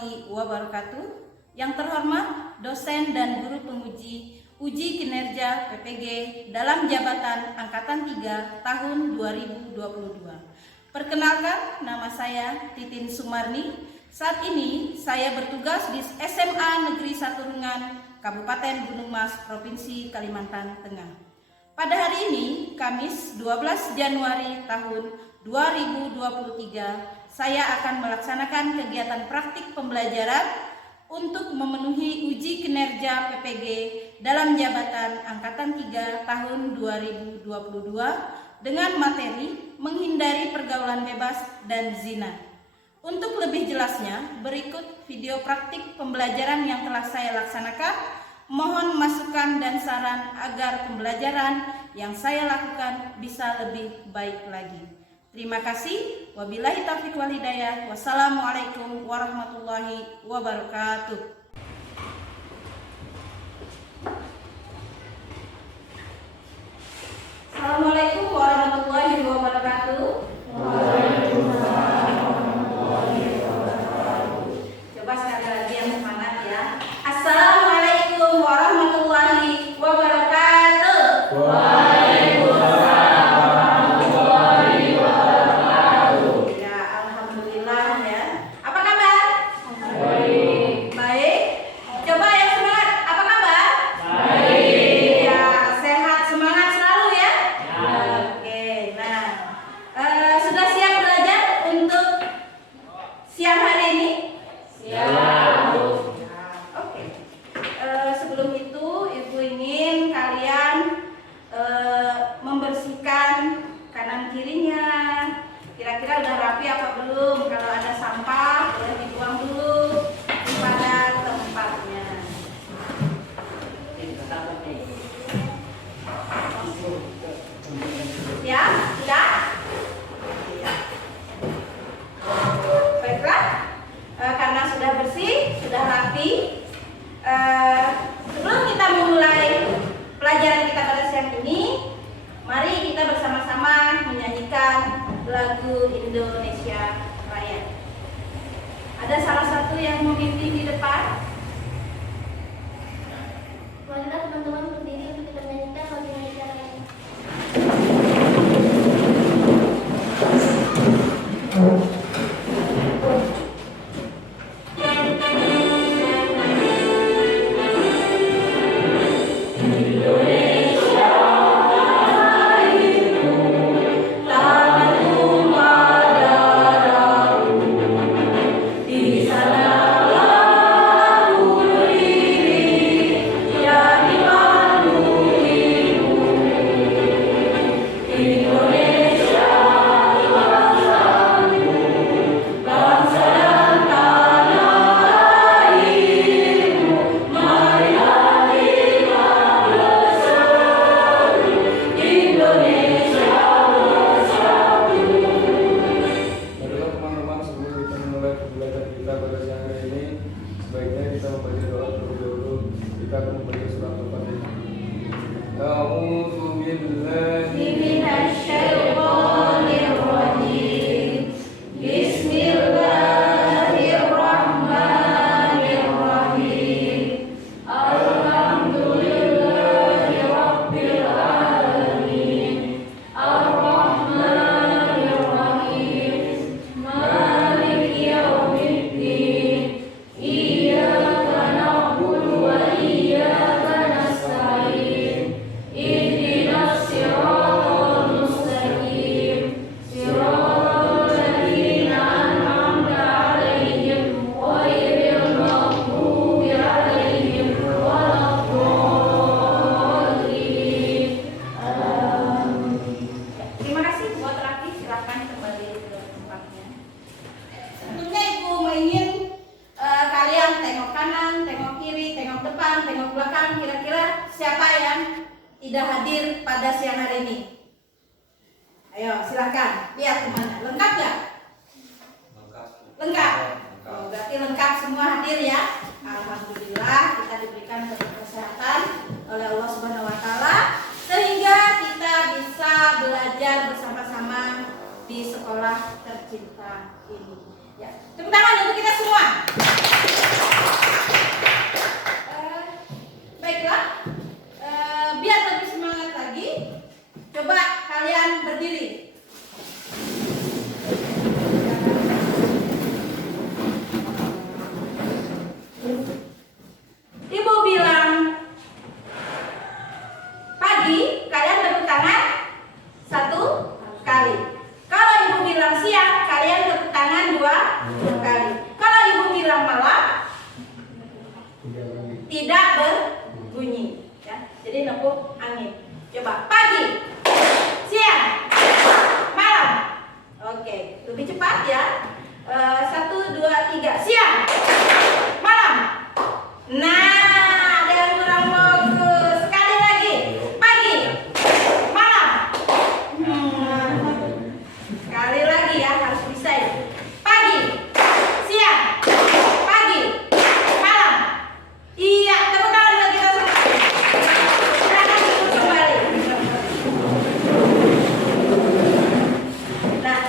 warahmatullahi wabarakatuh. Yang terhormat dosen dan guru penguji uji kinerja PPG dalam jabatan Angkatan 3 tahun 2022. Perkenalkan, nama saya Titin Sumarni. Saat ini saya bertugas di SMA Negeri 1 Rungan, Kabupaten Gunung Mas, Provinsi Kalimantan Tengah. Pada hari ini, Kamis 12 Januari tahun 2023, saya akan melaksanakan kegiatan praktik pembelajaran untuk memenuhi uji kinerja PPG dalam jabatan Angkatan 3 tahun 2022 dengan materi menghindari pergaulan bebas dan zina. Untuk lebih jelasnya, berikut video praktik pembelajaran yang telah saya laksanakan. Mohon masukan dan saran agar pembelajaran yang saya lakukan bisa lebih baik lagi. Terima kasih. Wabillahi taufiq wal hidayah. Wassalamualaikum warahmatullahi wabarakatuh. Assalamualaikum warahmatullahi wabarakatuh. Waalaikumsalam warahmatullahi wabarakatuh. Coba sekali lagi yang semangat ya. Assalamualaikum warahmatullahi wabarakatuh. Waalaikumsalam warahmatullahi wabarakatuh. Ya, alhamdulillah ya. Apa kabar? Baik. Baik. Coba yang semangat. Apa kabar? Baik. Ya, sehat, semangat selalu ya. Oke. Nah, sudah siap belajar untuk siang hari ini? Siap. Oke. Sebelum itu, Ibu ingin kalian membersihkan kanan kirinya. Kira-kira udah rapi apa belum? Kalau ada sampah, boleh dibuang dulu pada tempatnya. Ya, sudah? Baiklah, karena sudah bersih, sudah rapi. Sebelum kita memulai pelajaran kita pada siang ini, mari kita bersama-sama menyanyikan lagu Indonesia Raya. Ada salah satu yang memimpin di depan. Marilah teman-teman berdiri untuk kita menyanyikan lagu Indonesia Raya. Tidak hadir pada siang hari ini. Ayo silahkan lihat temannya, lengkap ya? Lengkap. Oh, berarti lengkap semua hadir ya. Alhamdulillah kita diberikan kesehatan oleh Allah Subhanahu Wa Taala sehingga kita bisa belajar bersama-sama di sekolah tercinta ini. Ya, tepuk tangan untuk kita semua. Baiklah, biar lebih semangat lagi, coba kalian berdiri. Ibu bilang pagi, kalian tepuk tangan 1 kali. Kalau ibu bilang siang, kalian tepuk tangan 2 kali. Kalau ibu bilang malam, tidak berbunyi. Ya, jadi nepuk angin. Coba pagi, siang, malam. Oke, lebih cepat ya. 1, 2, 3, siang, malam. Nah, ada yang kurang bagus. Sekali lagi, pagi, malam. Sekali lagi ya, harus bisa ya. Pagi, siang, pagi, malam. Iya, tepuk tangan buat kita semua. Silakan duduk kembali. Nah,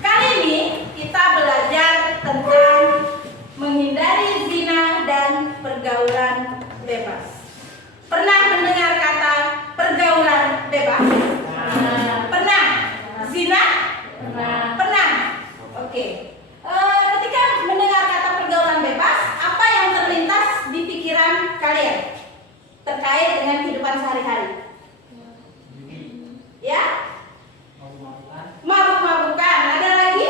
kali ini kita belajar tentang menghindari zina dan pergaulan bebas. Pernah mendengar kata pergaulan bebas? Pernah? Zina? Pernah? Oke. Ketika mendengar kata pergaulan bebas, apa yang terlintas di pikiran kalian terkait dengan kehidupan sehari-hari? Ya? Mabuk-mabukan. Ada lagi?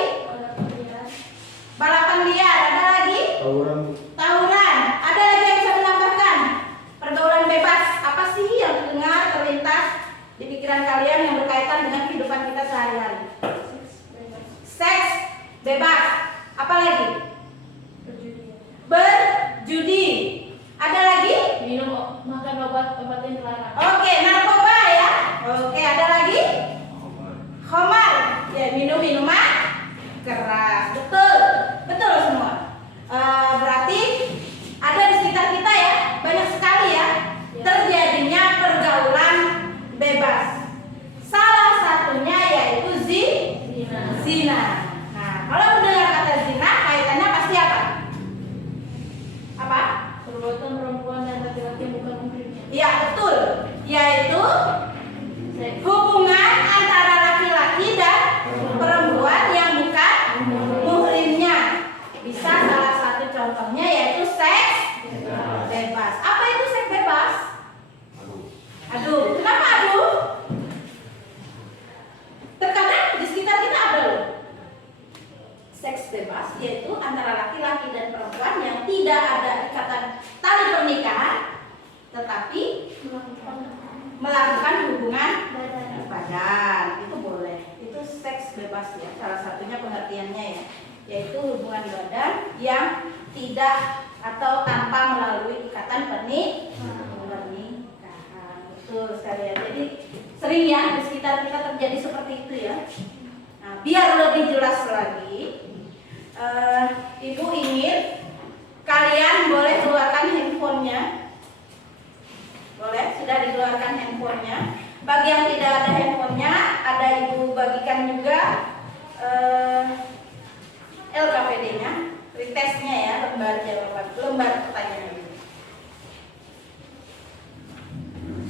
Balapan liar. Ada lagi? Tawuran. Ada lagi yang bisa menambahkan? Pergaulan bebas. Apa sih yang terlintas di pikiran kalian yang berkaitan dengan kehidupan kita sehari-hari? Seks bebas. Apa lagi? Berjudi. Ada lagi? Minum makan obat yang terlarang. Oke, narkoba ya. Oke, ada lagi? Khamar. Ya, minum minuman keras. Betul. Betul semua. Berarti ada di sekitar kita ya, banyak sekali ya terjadinya pergaulan bebas. Salah satunya yaitu zina. Nah, kalau mendengar kata zina, kaitannya pasti apa? Apa? Perbuatan perempuan dan laki-laki yang bukan muhrimnya. Ya, betul. Yaitu hubungan antara laki-laki dan perempuan yang bukan muhrimnya. Bisa salah satu contohnya yaitu seks bebas. Apa itu seks bebas? Aduh, kenapa aduh? Terkadang di sekitar kita ada loh. Seks bebas yaitu antara laki-laki dan perempuan yang tidak ada ikatan tali pernikahan, tetapi melakukan hubungan badan. Itu boleh. Itu seks bebas ya. Salah satunya pengertiannya ya, yaitu hubungan badan yang tidak atau tanpa melalui ikatan pernikahan. Betul sekali ya. Jadi sering ya di sekitar kita terjadi seperti itu ya. Nah, biar lebih jelas lagi, Ibu ingin kalian boleh keluarkan handphonenya. Boleh, sudah dikeluarkan handphonenya. Bagi yang tidak ada handphonenya, ada Ibu bagikan juga LKPD-nya, retestnya ya, lembar jawaban, lembar pertanyaan.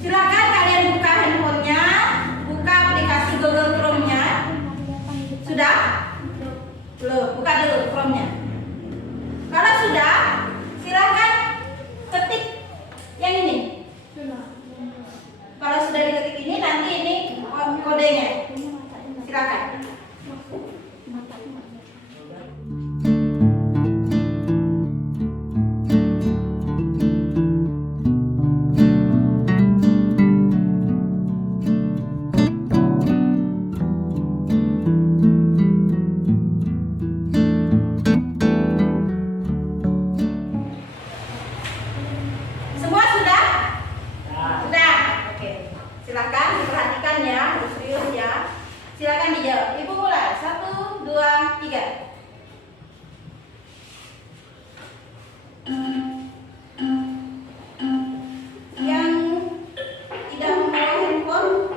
Silakan kalian buka handphonenya, buka aplikasi Google Chrome-nya. Sudah? Belum, buka dulu Chrome-nya. Kalau sudah, silakan ketik yang ini. Kalau sudah diketik ini, nanti ini kodenya. Silakan. Semua sudah? Sudah. Oke. Silakan diperhatikan ya, harus serius ya. Silakan dijawab. Ibu mulai. 1, 2, 3. Yang tidak membawa handphone,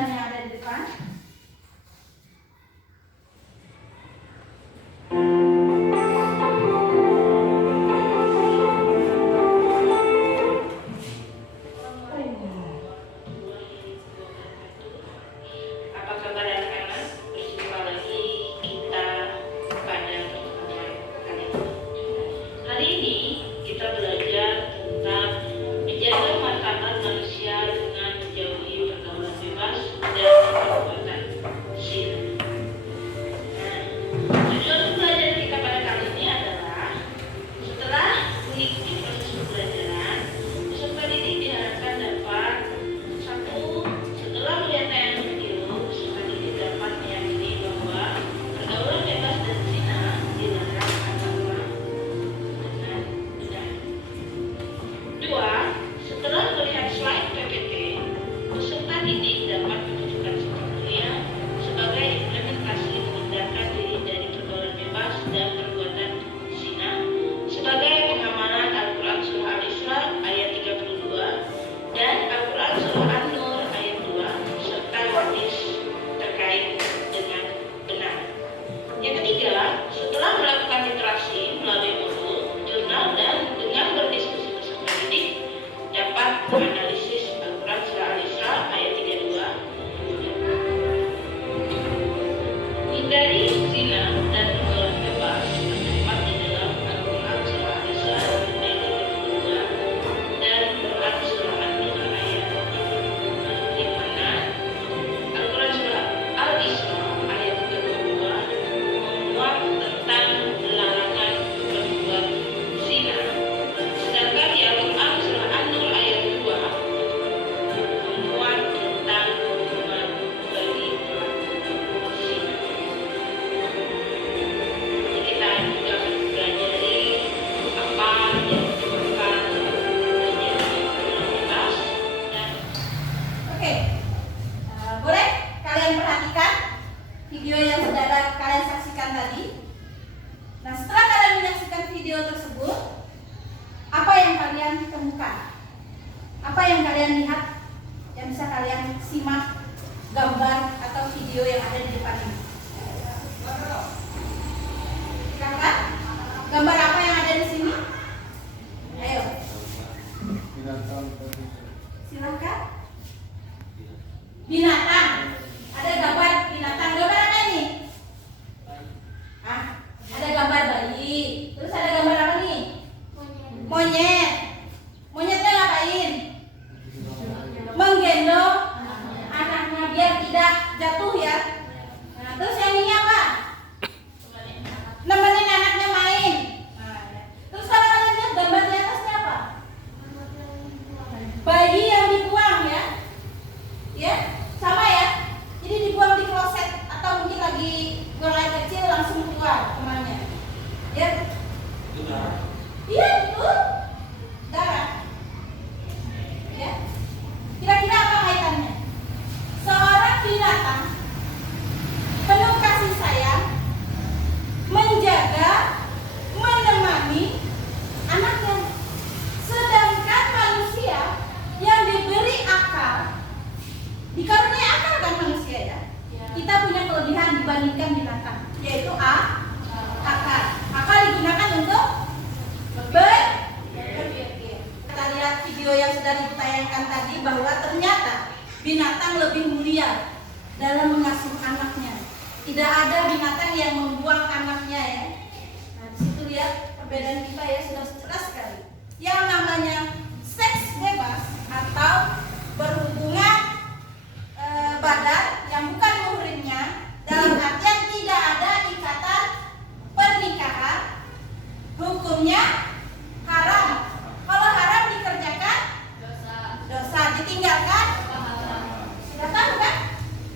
gambaran yang ada di depan. Apa kabar anak-anak? Berjumpa lagi kita pada pertemuan kali ini. Hari ini kita belajar tentang menjaga martabat manusia dengan menjauhi pergaulan bebas dan perbuatan zina. Nah, tujuan pembelajaran kita pada kali ini adalah setelah mengikuti proses pembelajaran, peserta didik diharapkan dapat satu, setelah melihat tayangan video, peserta didik dapat meyakini bahwa pergaulan bebas dan zina dilarang agama dengan benar. Dua, setelah melihat slide PPT, peserta didik dapat menunjukkan sepenuhnya sebagai implementasi menghindarkan diri dari pergaulan bebas dan perbuatan zina sebagai pengamalan Al-Quran Surah Al-Isra ayat 32 dan Al-Quran Surah An-Nur ayat 2 serta hadis terkait dengan benar. Yang ketiga, setelah melakukan literasi melalui modul, jurnal dan dengan berdiskusi peserta didik dapat menganalisis Al-Quran Surah Al-Isra ayat 32, hindari zina dan pergaulan bebas terdapat di dalam Al-Quran Surah Al-Isra ayat 32 dan Al-Quran Surah An-Nur ayat 2, di mana Al-Quran Surah Al-Isra ayat 32 memuat tentang larangan berbuat zina, sedangkan di Al-Quran Surah An-Nur ayat 2 memuat tentang hukuman bagi pelaku zina. Jadi kita juga akan mempelajari apa yang menyebabkan terjadinya pergaulan bebas dan Oke, boleh kalian perhatikan video yang sudah kalian saksikan tadi. Nah, setelah kalian menyaksikan video tersebut, apa yang kalian temukan? Apa yang kalian lihat yang bisa kalian simak gambar atau video yang ada di depan ini? Silakan. Gambar apa yang ada di sini? Ayo, silakan. Binatang. Ada gambar binatang. Gambar apa ini? Ada gambar bayi. Terus ada gambar apa nih? Monyet. Monyetnya ngapain? Menggendong anaknya biar tidak jatuh ya. Nah, terus yang ini apa? Nemenin anaknya main. Nah, ya. Terus kalau kalian lihat gambar di atasnya apa? Bayi yang dibuang ya. Ya, sama ya. Jadi dibuang di kloset atau mungkin lagi buang air kecil langsung keluar kemana? Ya. Iya betul. Darah. Ya. Kira-kira apa kaitannya? Seorang binatang penuh kasih sayang menjaga, menemani anaknya. Sedangkan manusia yang diberi akal, dikaruniai akal kan manusia ya? Kita punya kelebihan dibandingkan binatang, yaitu akal. Akal digunakan untuk berpikir. Kita lihat video yang sudah ditayangkan tadi bahwa ternyata binatang lebih mulia dalam mengasuh anaknya. Tidak ada binatang yang membuang anaknya ya. Nah, di situ lihat perbedaan kita ya sudah jelas sekali. Yang namanya seks bebas atau berhubungan badan yang bukan muhrimnya, dalam artian tidak ada ikatan pernikahan, hukumnya haram. Kalau haram dikerjakan dosa, ditinggalkan sudah tahu kan?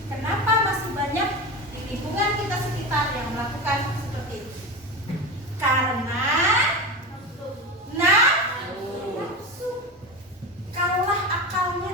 Kenapa masih banyak di lingkungan kita sekitar yang melakukan seperti itu? Karena nafsu. Kalah akalnya.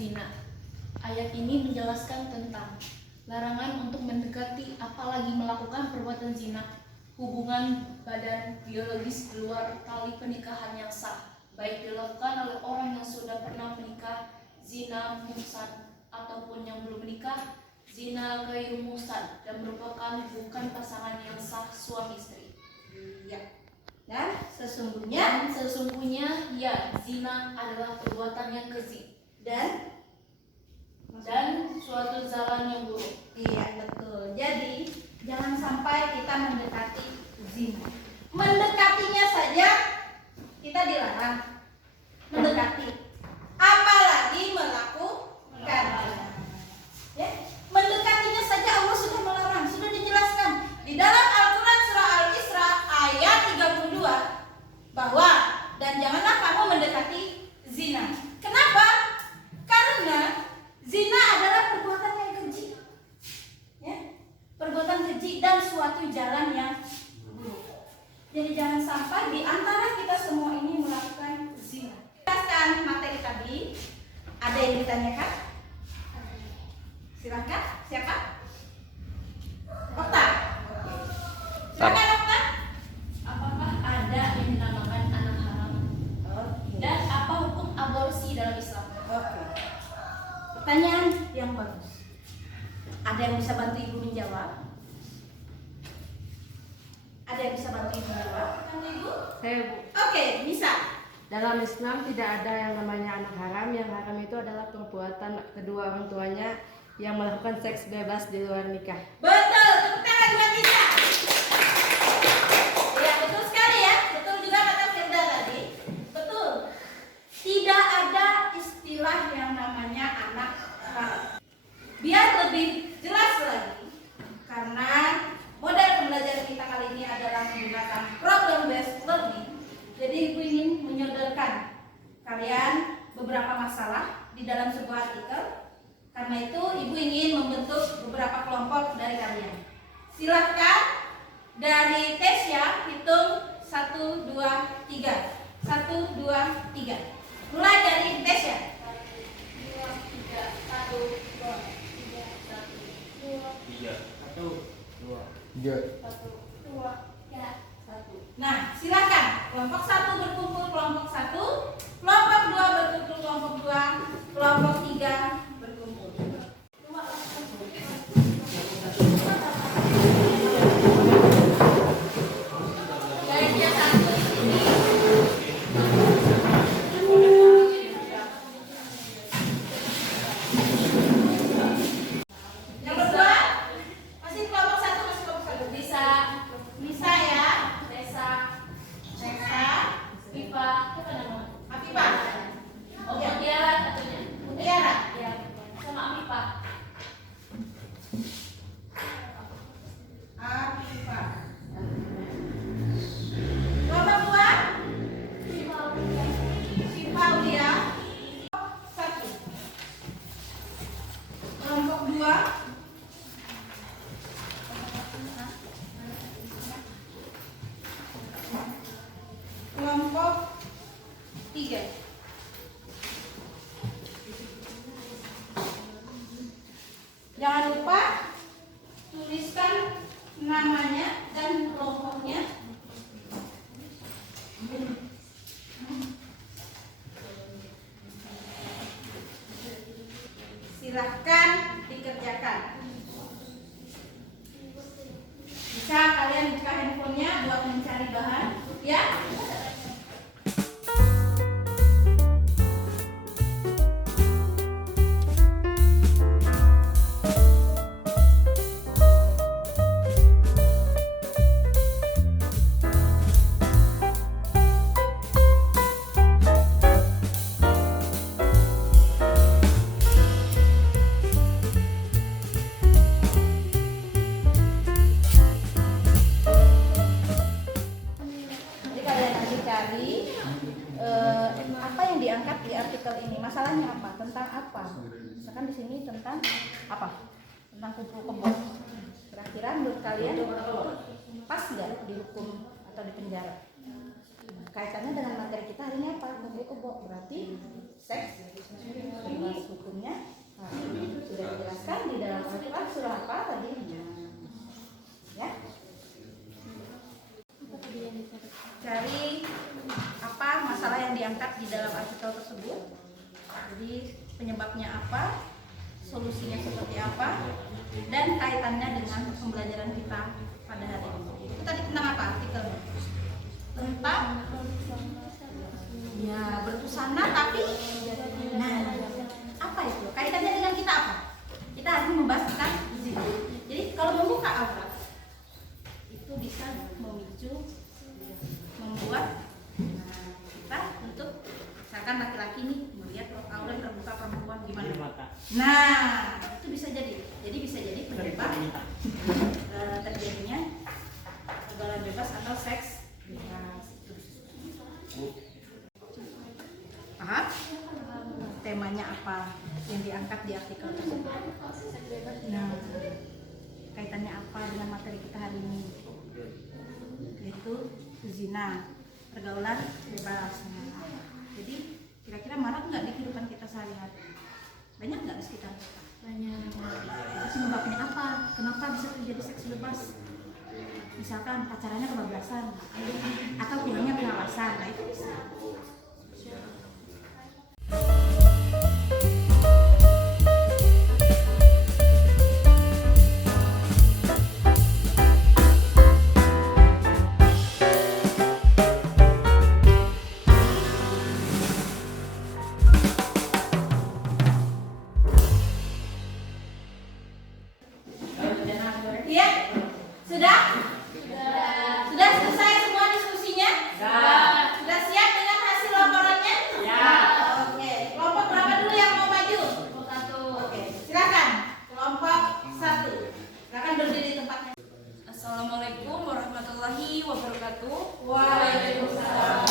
zina. Ayat ini menjelaskan tentang larangan untuk mendekati apalagi melakukan perbuatan zina, hubungan badan biologis di luar tali pernikahan yang sah, baik dilakukan oleh orang yang sudah pernah menikah, zina muhsan, ataupun yang belum menikah, zina ghairu muhsan, dan merupakan bukan pasangan yang sah suami istri. Ya. Dan sesungguhnya Ya, zina adalah perbuatan yang keji dan suatu jalan yang buruk. iya betul. Jadi jangan sampai kita mendekati zina. Mendekatinya saja kita dilarang mendekati, apalagi melakukan. Ya, mendekatinya saja Allah sudah melarang, sudah dijelaskan di dalam Al-Quran surah Al-Isra ayat 32 bahwa dan janganlah kamu mendekati zina. Kenapa? Karena zina adalah perbuatan yang keji, ya, perbuatan keji dan suatu jalan yang buruk. Jadi jangan sampai di antara kita semua ini melakukan zina. Jelaskan materi tadi. Ada yang ditanyakan? Silakan. Siapa? Okta. Silakan Okta. Apakah ada yang dinamakan anak haram? Oke. Dan apa hukum aborsi dalam Islam? Oke. Pertanyaan yang bagus. Ada yang bisa bantu Ibu menjawab? Ada yang bisa bantu Ibu menjawab? Bantu Ibu? Saya Bu, Oke, bisa. dalam Islam tidak ada yang namanya anak haram. Yang haram itu adalah perbuatan kedua orang tuanya yang melakukan seks bebas di luar nikah. Betul, tepuk tangan buat Isa. Ya, betul sekali ya. Betul juga kata Firda tadi. Betul. Tidak ada istilah yang namanya anak haram. Biar lebih jelas lagi, karena model pembelajaran kita kali ini adalah menggunakan problem based learning. Jadi Ibu ingin menyodorkan kalian beberapa masalah di dalam sebuah artikel. Karena itu Ibu ingin membentuk beberapa kelompok dari kalian. Silakan dari Tesya hitung 1, 2, 3. 1, 2, 3. Mulai dari Tesya. 2, 3, 1, 2, 3, 1, 2, 1. Nah, silakan. Kelompok 1 berkumpul kelompok 1, kelompok 2 berkumpul kelompok 2, kelompok 3 berkumpul. Kayaknya satu di sini. Yang kedua, masih kelompok 1, masih kelompok 1. Bisa ya. Nesa, Pipa, apa nama? Apipa, Oh, Mutiara katanya. Mutiara, Ya, sama Pipa. Apipa. Kelompok 2, Sipa Ulia. 1. Kelompok 2, kelompok 3. Jangan lupa tuliskan namanya dan kelompoknya. Silahkan dikerjakan. Bisa kalian buka handphonenya buat mencari bahan, ya. Jadi kalian nanti cari apa yang diangkat di artikel ini, masalahnya apa, tentang apa. Misalkan di sini tentang apa, tentang kumpul kebo. Kira-kira menurut kalian pas nggak dihukum atau dipenjara? kaitannya dengan materi kita hari ini apa? Kebo. Berarti seks bebas hukumnya sudah dijelaskan di dalam Al-Quran surah apa tadi? Ya. Cari apa masalah yang diangkat di dalam artikel tersebut. Jadi penyebabnya apa, solusinya seperti apa, dan kaitannya dengan pembelajaran kita pada hari ini. Itu tadi tentang apa artikelnya? Tentang ya berbusana, tapi nah apa itu? Kaitannya dengan kita apa? Kita harus membahas tentang zina. Jadi kalau membuka aurat itu bisa memicu, membuat kita untuk misalkan laki-laki nih melihat aurat terbuka perempuan gimana? Nah itu bisa jadi penyebab terjadinya pergaulan bebas atau seks bebas. Paham? Temanya apa yang diangkat di artikel tersebut? Nah, kaitannya apa dengan materi kita hari ini? Yaitu zina, pergaulan bebas. Nah, jadi kira-kira marak nggak di kehidupan kita sehari-hari? Banyak nggak di sekitar kita? Banyak. Itu sebabnya apa? Kenapa bisa terjadi seks bebas? Misalkan pacarannya kebablasan atau kurangnya pengawasan, nah itu bisa. Iya? Sudah? Sudah selesai semua diskusinya? Sudah siap dengan hasil laporannya? Ya. Oke. Kelompok berapa dulu yang mau maju? Kelompok 1. Oke. Silakan. Kelompok 1. Silakan berdiri di tempatnya. Assalamualaikum warahmatullahi wabarakatuh. Waalaikumsalam.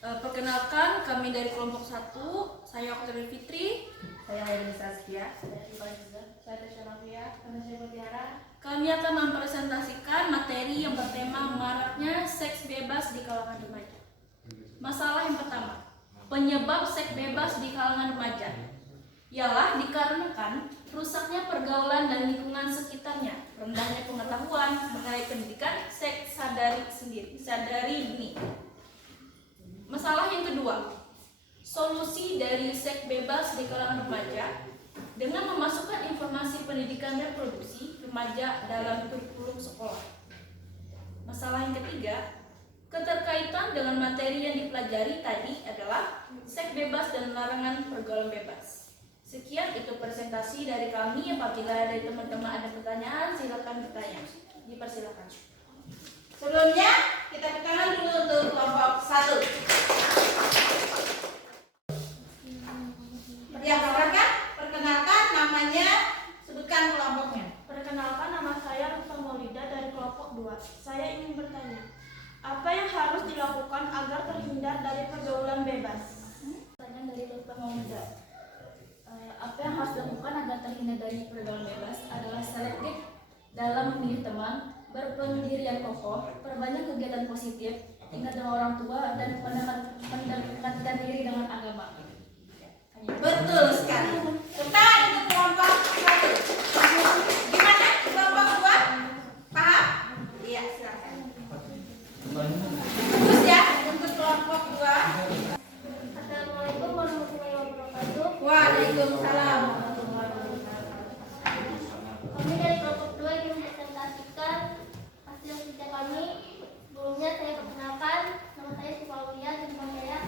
Perkenalkan, kami dari kelompok 1. Saya Oktavi Fitri. Saya Lady Saskia. Kami akan mempresentasikan materi yang bertema maraknya seks bebas di kalangan remaja. Masalah yang pertama, penyebab seks bebas di kalangan remaja ialah dikarenakan rusaknya pergaulan dan lingkungan sekitarnya, rendahnya pengetahuan mengenai pendidikan seks sadari dini. Masalah yang kedua, solusi dari seks bebas di kalangan remaja dengan memasukkan informasi pendidikan reproduksi remaja dalam kurikulum sekolah. Masalah yang ketiga, keterkaitan dengan materi yang dipelajari tadi adalah seks bebas dan larangan pergaulan bebas. Sekian itu presentasi dari kami. Apabila dari teman-teman ada pertanyaan, silakan bertanya. Dipersilakan. Sebelumnya kita beri tangan dulu untuk kelompok 1. Ya, perkenalkan namanya, sebutkan kelompoknya. Perkenalkan, nama saya Rufa Maulida dari kelompok 2. Saya ingin bertanya, apa yang harus dilakukan agar terhindar dari pergaulan bebas? Pertanyaan dari Rufa Maulida. Apa yang harus dilakukan agar terhindar dari pergaulan bebas adalah selektif dalam memilih teman, berpendirian kokoh, perbanyak kegiatan positif, ingat dengan orang tua, dan mendekatkan diri dengan agama. Betul sekali. Kita untuk kelompok 1. Gimana kelompok 2? Paham? Iya, silakan. Terus ya untuk kelompok 2. Assalamualaikum warahmatullahi wabarakatuh. Waalaikumsalam. Kami dari kelompok 2 ingin mempresentasikan hasil kerja kami. Sebelumnya saya perkenalkan, nama saya Siva Aulia dan nama saya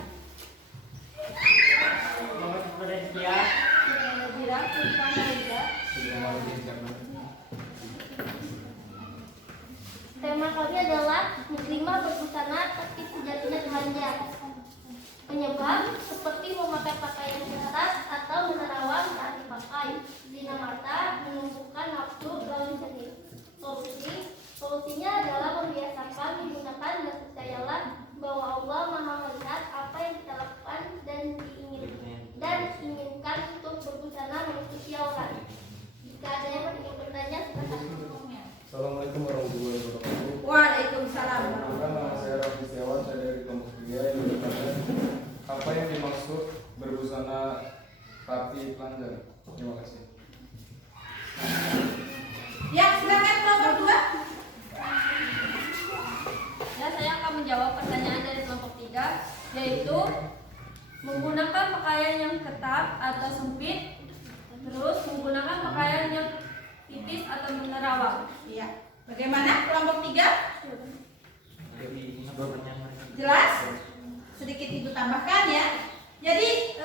Tema kami adalah muslimah berbusana tapi sejatinya telanjang. Penyebab seperti memakai pakaian ketat atau menerawang saat dipakai, zina mata, menumbuhkan nafsu lalu sedih. Solusinya adalah membiasakan menggunakan dan percayalah bahwa Allah Maha melihat apa yang kita lakukan dan inginkan untuk berbusana menutupi aurat. Jika ada yang ingin bertanya, silakan. Assalamualaikum warahmatullahi wabarakatuh. Waalaikumsalam. Nama pelanggar. Terima kasih. Ya, silakan kelompok 2. Ya, saya akan menjawab pertanyaan dari kelompok 3, yaitu menggunakan pakaian yang ketat atau sempit, terus menggunakan pakaian yang tipis atau menerawang. Iya. Bagaimana kelompok 3? Jelas? Sedikit Ibu tambahkan ya. Jadi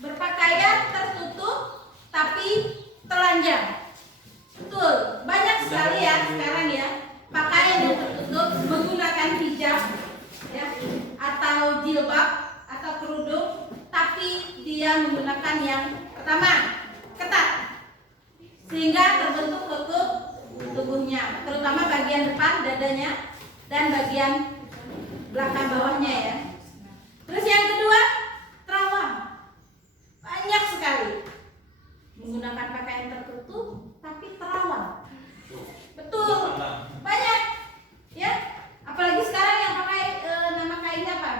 berpakaian tertutup tapi telanjang. Betul. Banyak sekali ya sekarang ya pakaian yang tertutup menggunakan hijab ya atau jilbab atau kerudung, tapi dia menggunakan yang pertama ketat sehingga terbentuk kekeh tubuhnya, terutama bagian depan dadanya dan bagian belakang bawahnya ya. Terus yang kedua, terawang. Banyak sekali menggunakan pakaian tertutup tapi terawang. Betul, banyak ya. Apalagi sekarang yang pakai nama kainnya apa?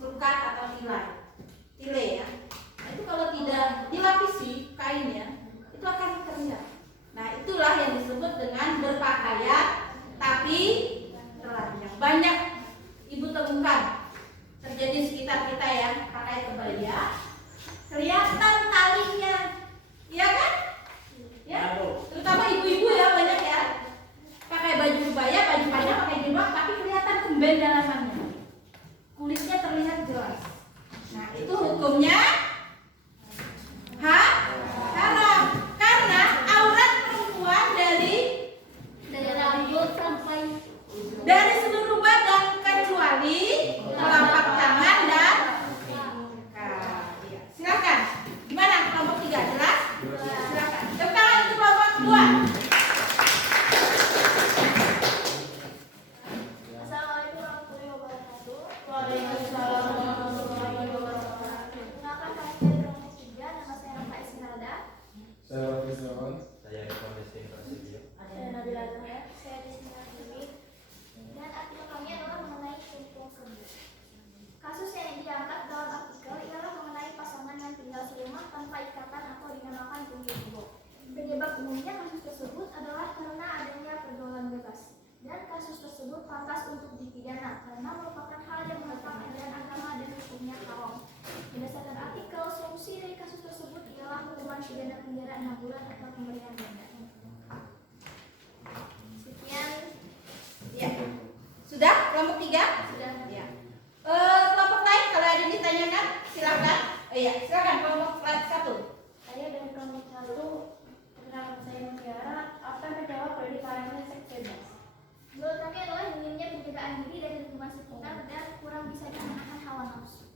Bukat atau tile ya. Nah, itu kalau tidak dilapisi kainnya itu akan terlihat. Nah, itulah yang disebut dengan berpakaian tapi telanjang. Banyak Ibu temukan terjadi di sekitar kita ya, pakai kebaya, kelihatan talinya, iya kan? Ya, terutama ibu-ibu ya banyak ya, pakai baju kebaya, baju panjang, pakai jilbab, tapi kelihatan kemben dalamannya, kulitnya terlihat jelas. Nah, itu hukumnya haram karena aurat perempuan dari rambut sampai seluruh badan kecuali telapak tangan dan muka. Iya. Silakan. Gimana kelompok 3 jelas? Silakan. Tepuk tangan untuk kelompok 2. Assalamualaikum warahmatullahi wabarakatuh. Waalaikumsalam warahmatullahi wabarakatuh. Perkenalkan kami dari kelompok 3, nama saya Rafa Isnalda. Saya Raffi Sirawan. Saya Irfan Desti Prasetyo. Saya Nabila Zahra. Saya Desmina Dewi. Dan artikel kami adalah mengenai kumpul kebo. Kasus yang diangkat dalam artikel ialah mengenai pasangan yang tinggal serumah tanpa ikatan atau dinamakan kumpul kebo. Penyebab umumnya kasus tersebut adalah karena adanya pergaulan bebas. Dan kasus tersebut pantas untuk dipidana karena merupakan hal yang menentang ajaran agama dan hukumnya haram. Berdasarkan artikel, solusi dari kasus tersebut ialah hukuman pidana penjara 6 bulan atau pemberian denda. Sekian. Ya. Sudah kelompok 3? Sudah. Ya. Kelompok lain kalau ada yang ditanyakan silakan. Iya, silakan kelompok 1. Saya dari kelompok 1, perkenalkan saya Mutiara. Apa yang menjawab dari parahnya seks bebas? Menurut kami adalah minimnya penjagaan diri dari lingkungan sekitar dan kurang bisanya menahan hawa nafsu.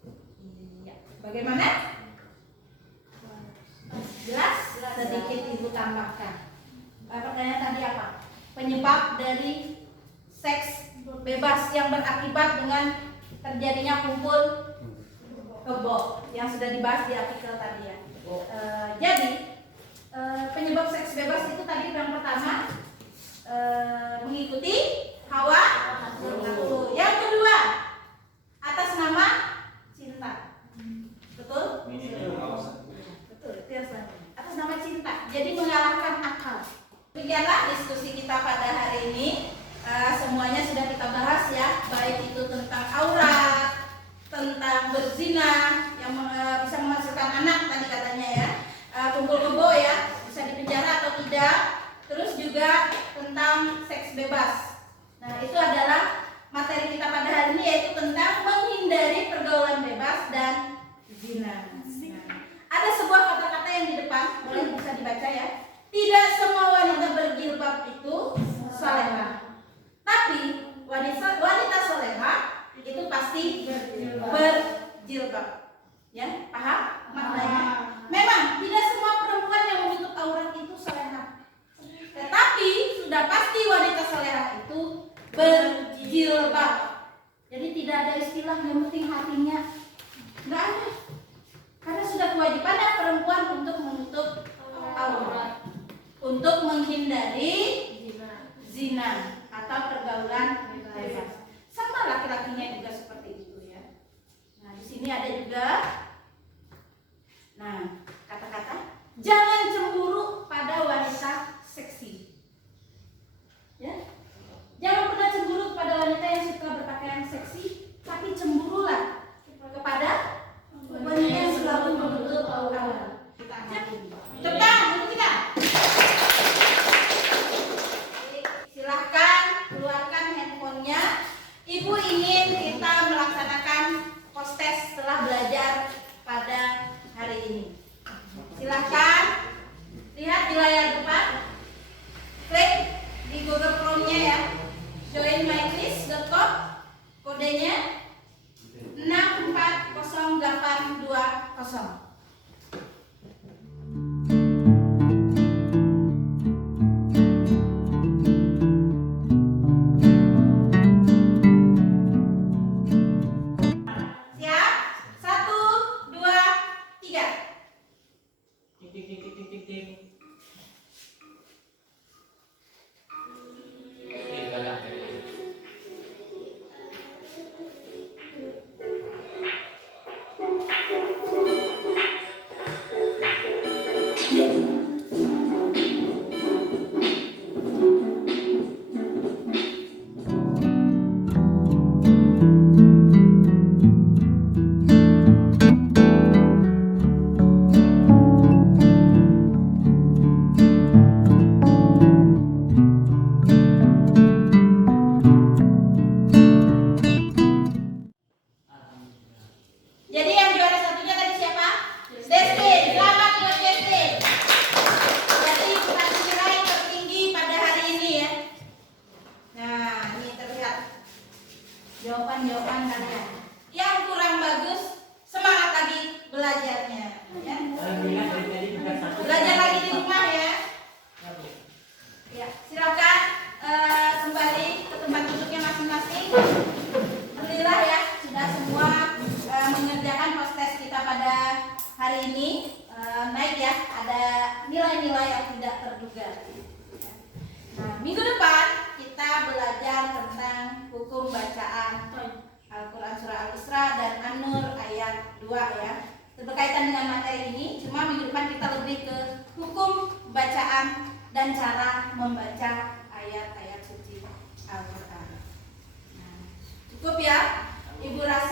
Iya. Bagaimana? Jelas? Sedikit Ibu tambahkan. Pertanyaan tadi apa? Penyebab dari seks bebas yang berakibat dengan terjadinya kumpul kebo yang sudah dibahas di artikel tadi ya. Jadi penyebab seks bebas itu tadi yang pertama mengikuti hawa nafsu. Yang kedua atas nama cinta. Betul? Betul, itu yang selanjutnya. Atas nama cinta. Jadi mengalahkan akal. Demikianlah diskusi kita pada hari ini. Semuanya sudah kita bahas ya, baik itu tentang aurat, tentang berzina yang bisa menghasilkan anak tadi katanya ya, kumpul kebo ya, bisa dipenjara atau tidak, terus juga tentang seks bebas. Nah, itu adalah materi kita pada hari ini, yaitu tentang menghindari pergaulan bebas dan zina. Nah, ada sebuah kata-kata yang di depan, boleh bisa dibaca ya. Tidak semua wanita berjilbab itu salehah. Tapi wanita solehah itu pasti berjilbab. Ya, paham maknanya? Memang tidak semua perempuan yang menutup aurat itu solehah. Tetapi sudah pasti wanita solehah itu berjilbab. Jadi tidak ada istilah yang penting hatinya. Enggak ada. Karena sudah kewajibannya perempuan untuk menutup aurat, untuk menghindari zina atau pergaulan bebas. Sama laki-lakinya juga seperti itu ya. Nah, di sini ada juga. Nah, telah belajar pada hari ini. Silahkan lihat di layar depan, klik di Google Chrome-nya ya, joinmyquiz.com, kodenya 640820. Siap? 1, 2, 3. Tik tik tik tik tik tik tik. Oke, gagal. Jadi yang juara satunya tadi siapa? Destin. Selamat buat Destin. Jadi prestasi nilai tertinggi pada hari ini ya. Nah, ini terlihat jawaban-jawaban kalian. Yang kurang bagus, semangat lagi belajarnya. Ya. Alhamdulillah dari tadi bukan satu. Belajar lagi di rumah ya. Ya, silakan kembali ke tempat duduknya masing-masing. Alhamdulillah ya, sudah semua mengerjakan proses kita pada hari ini. Naik ya, ada nilai-nilai yang tidak terduga. Nah, minggu depan kita belajar tentang hukum bacaan Al-Quran Surah Al-Isra dan An-Nur ayat 2 ya. Berkaitan dengan materi ini, cuma minggu depan kita lebih ke hukum bacaan dan cara membaca ayat-ayat suci Al-Quran. Nah, cukup ya, Ibu rasa